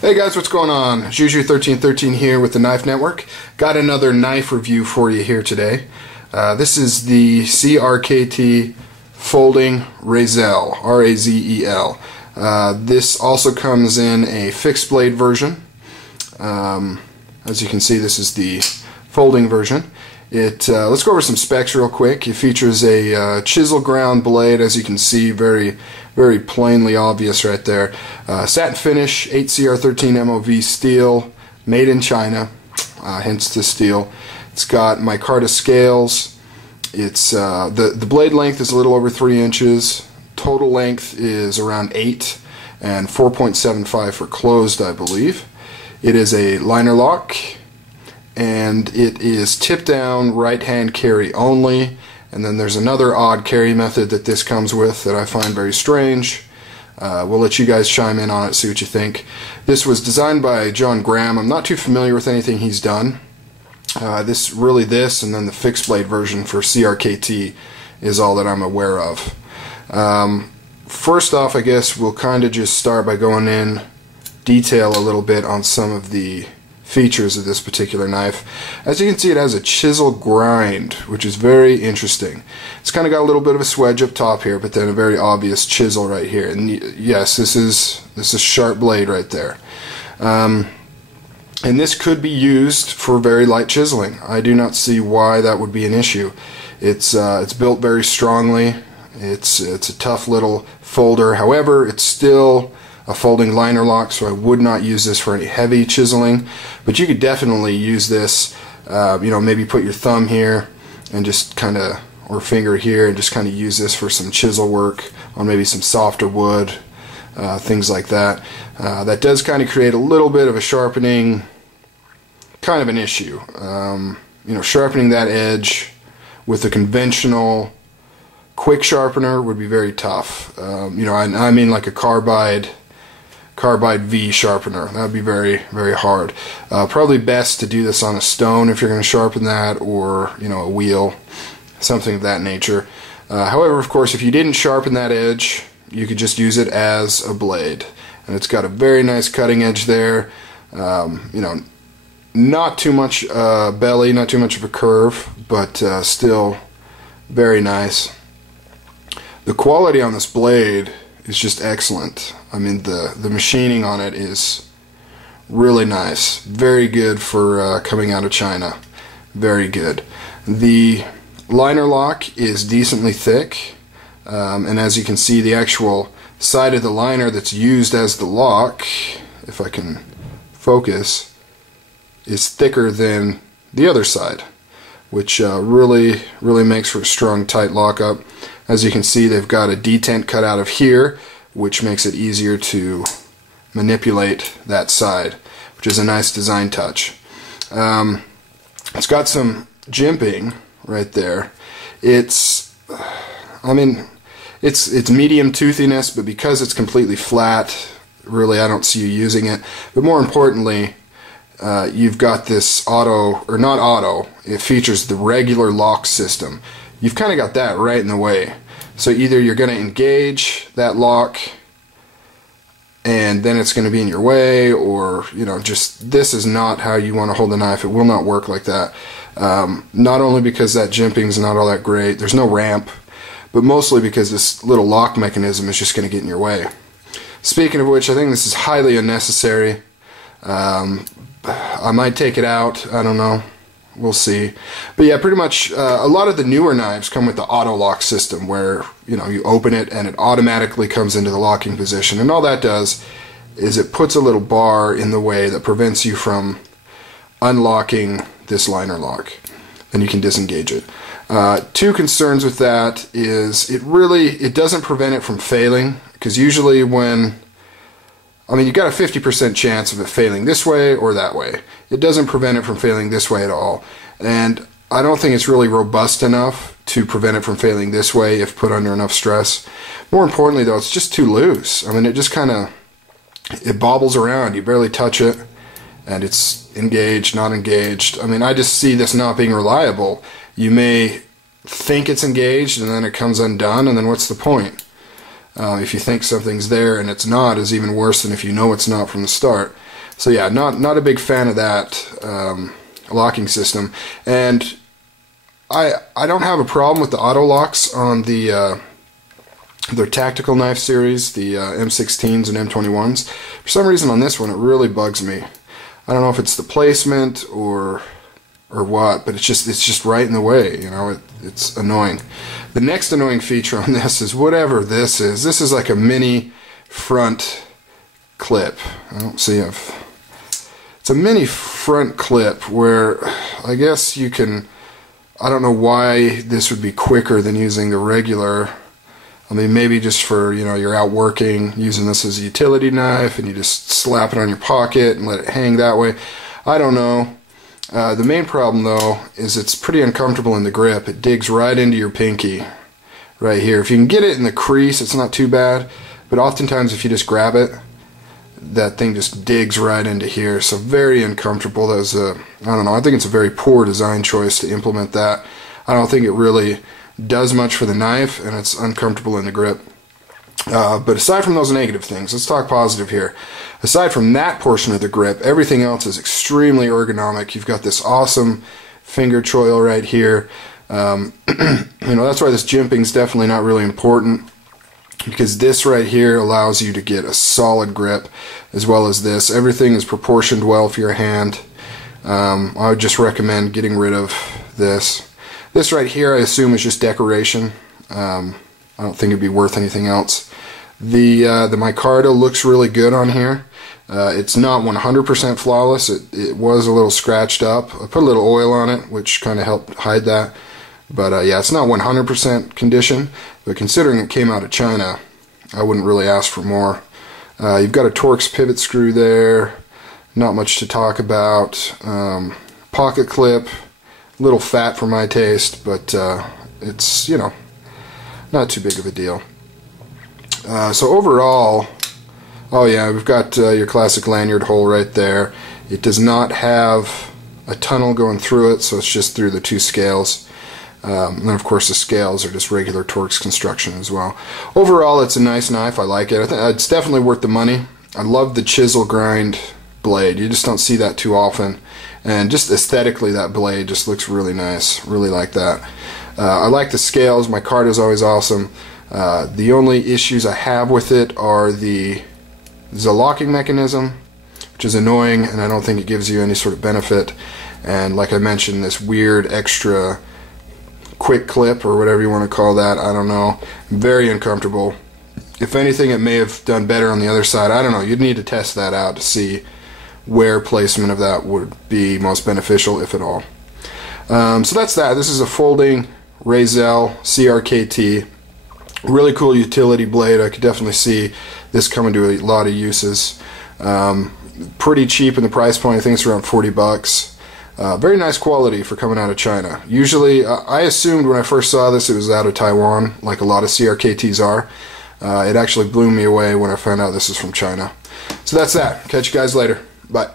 Hey guys, what's going on? Juju1313 here with the Knife Network. Got another knife review for you here today. This is the CRKT folding Razel, R-A-Z-E-L. This also comes in a fixed blade version. As you can see, this is the folding version. Let's go over some specs real quick. It features a chisel ground blade, as you can see, very plainly obvious right there. Satin finish, 8CR13 MOV steel, made in China, hence the steel. It's got micarta scales. It's the blade length is a little over 3 inches. Total length is around 8 and 4.75 for closed, I believe. It is a liner lock, and it is tip down right hand carry only. And then there's another odd carry method that this comes with that I find very strange. We'll let you guys chime in on it, see what you think. This was designed by John Graham. I'm not too familiar with anything he's done. This and then the fixed blade version for CRKT is all that I'm aware of. First off, I guess we'll kind of just start by going in detail a little bit on some of the features of this particular knife. As you can see, it has a chisel grind, which is very interesting. It's kind of got a little bit of a swedge up top here, but then a very obvious chisel right here. And yes, this is sharp blade right there. And this could be used for very light chiseling. I do not see why that would be an issue. It's built very strongly. It's a tough little folder. However, it's still a folding liner lock, so I would not use this for any heavy chiseling. But you could definitely use this, maybe put your thumb here and just kind of, or finger here, and just kind of use this for some chisel work on maybe some softer wood, things like that. That does kind of create a little bit of a sharpening, kind of an issue. Sharpening that edge with a conventional quick sharpener would be very tough. I mean like a carbide V sharpener. That would be very hard. Probably best to do this on a stone if you're going to sharpen that, or a wheel, something of that nature. However, of course, if you didn't sharpen that edge, you could just use it as a blade, and it's got a very nice cutting edge there. Not too much belly, not too much of a curve, but still very nice. The quality on this blade is just excellent. I mean, the machining on it is really nice. Very good for coming out of China. Very good. The liner lock is decently thick, and as you can see, the actual side of the liner that's used as the lock, if I can focus, is thicker than the other side, which really makes for a strong, tight lockup. As you can see, they've got a detent cut out of here, which makes it easier to manipulate that side, which is a nice design touch. It's got some jimping right there. It's medium toothiness, but because it's completely flat, really I don't see you using it. But more importantly, you've got this it features the regular lock system. You've kind of got that right in the way. So either you're going to engage that lock and then it's going to be in your way, or just this is not how you want to hold the knife. It will not work like that. Not only because that jimping is not all that great, there's no ramp, but mostly because this little lock mechanism is just going to get in your way. Speaking of which, I think this is highly unnecessary. I might take it out, I don't know. We'll see. But yeah, pretty much a lot of the newer knives come with the auto lock system, where you open it and it automatically comes into the locking position, and all that does is it puts a little bar in the way that prevents you from unlocking this liner lock. Then you can disengage it. Two concerns with that is it doesn't prevent it from failing, because usually you've got a 50% chance of it failing this way or that way. It doesn't prevent it from failing this way at all. And I don't think it's really robust enough to prevent it from failing this way if put under enough stress. More importantly though, it's just too loose. It just it bobbles around. You barely touch it, and it's engaged, not engaged. I just see this not being reliable. You may think it's engaged and then it comes undone, and then what's the point? If you think something's there and it's not, is even worse than if you know it's not from the start. So yeah, not a big fan of that locking system. And I don't have a problem with the auto locks on the their tactical knife series, the M16s and M21s. For some reason on this one it really bugs me. I don't know if it's the placement or what, but it's just right in the way, you know. It's annoying. The next annoying feature on this is whatever this is. This is like a mini front clip. I don't see it. It's a mini front clip where I guess you can, I don't know why this would be quicker than using the regular. I mean, maybe just for, you know, you're out working, using this as a utility knife, and you just slap it on your pocket and let it hang that way. I don't know. The main problem, though, is it's pretty uncomfortable in the grip. It digs right into your pinky, right here. If you can get it in the crease, it's not too bad, but oftentimes if you just grab it, that thing just digs right into here. So very uncomfortable. That was I don't know, I think it's a very poor design choice to implement that. I don't think it really does much for the knife, and it's uncomfortable in the grip. But aside from those negative things, let's talk positive here. Aside from that portion of the grip, everything else is extremely ergonomic. You've got this awesome finger choil right here. You know, that's why this jimping is definitely not really important, because this right here allows you to get a solid grip, as well as this. Everything is proportioned well for your hand. I would just recommend getting rid of this. This right here, I assume, is just decoration. I don't think it'd be worth anything else. The micarta looks really good on here. It's not 100% flawless. It was a little scratched up. I put a little oil on it, which kind of helped hide that. But yeah, it's not 100% condition. But considering it came out of China, I wouldn't really ask for more. You've got a Torx pivot screw there. Not much to talk about. Pocket clip. A little fat for my taste, but it's, you know, not too big of a deal. So overall, oh yeah, we've got your classic lanyard hole right there. It does not have a tunnel going through it, so it's just through the two scales. And then of course the scales are just regular Torx construction as well. Overall, it's a nice knife. I like it. I think it's definitely worth the money. I love the chisel grind blade. You just don't see that too often. And just aesthetically, that blade just looks really nice. Really like that. I like the scales. My card is always awesome. The only issues I have with it are the locking mechanism, which is annoying, and I don't think it gives you any sort of benefit. And like I mentioned, this weird extra quick clip, or whatever you want to call that, I don't know. Very uncomfortable. If anything, it may have done better on the other side. I don't know. You'd need to test that out to see where placement of that would be most beneficial, if at all. So that's that. This is a folding Razel CRKT. Really cool utility blade. I could definitely see this coming to a lot of uses. Pretty cheap in the price point. I think it's around 40 bucks. Very nice quality for coming out of China. Usually, I assumed when I first saw this it was out of Taiwan, like a lot of CRKTs are. It actually blew me away when I found out this is from China. So that's that. Catch you guys later. Bye.